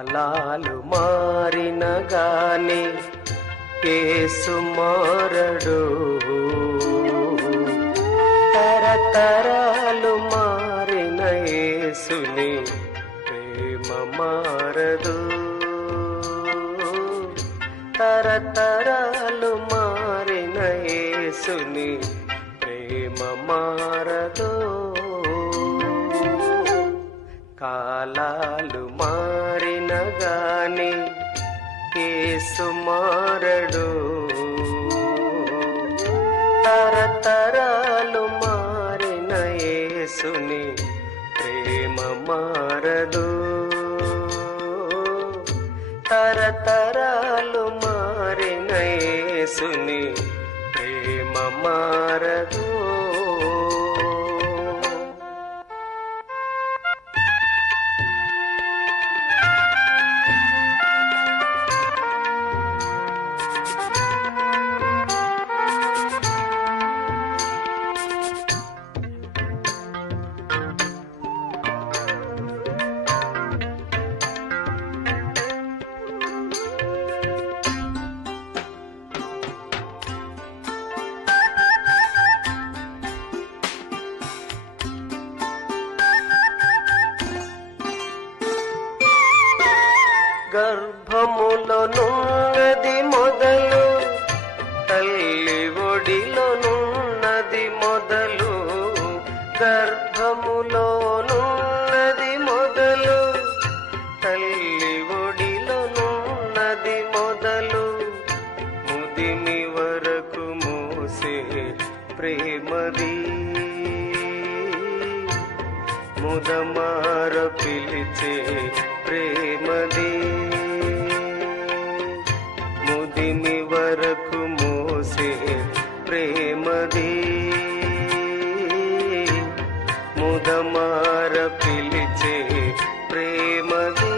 కాలాలు మారిన గాని కేసు మారడు. తరతరాలు మారిన యేసుని ప్రేమ మారదు. తరతరాలు మారిన యేసుని ప్రేమ మారదు. కాలా కేసు మారడు. తరతరాలు మారిన యేసుని ప్రేమ మారదు. తరతరాలు మారిన యేసుని ప్రేమ మారదు. గర్భములోనున్నది మొదలు తల్లి ఒడిలోనున్నది మొదలు గర్భములోనున్నది మొదలు తల్లి ఒడిలోనున్నది మొదలు. ముదిమి వరకు మూసే ప్రేమది ముదమార పిలిచే ప్రేమది. ముదిమి వరకు మోసే ప్రేమది. ముదమార పిలిచే ప్రేమది.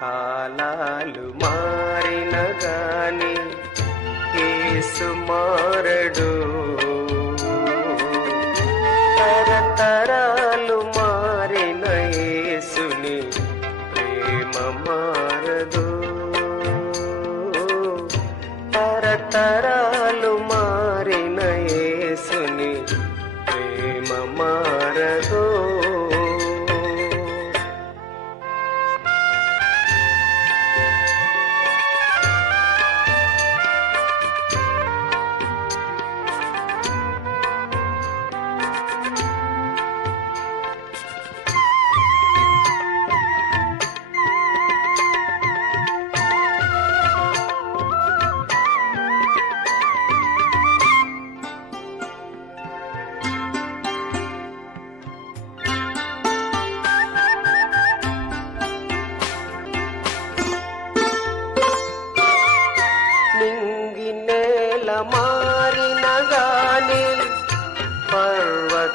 కాలాలు మారిన గాని కేసు మా తరతరాలు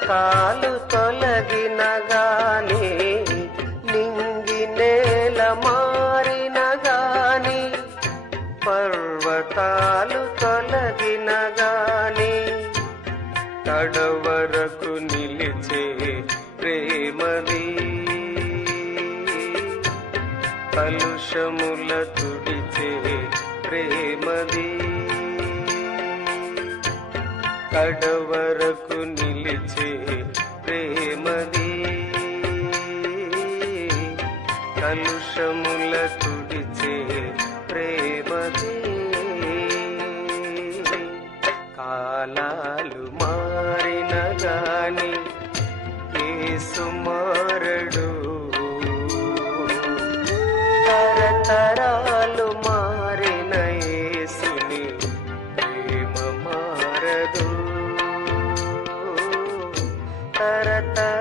పర్వతాలు తొలగిన గాని నింగి నేల మారిన గాని పర్వతాలు తొలగిన గాని కడవరకు నిలిచే ప్రేమది కలుషముల తుడిచే ప్రేమది కడవరకు దోషముల తుడిచే ప్రేమదే. కాలాలు మారిన గాని ఏ సుమారడు తరతరాలు మారిన ఏసుని ప్రేమ మారదు. తరతర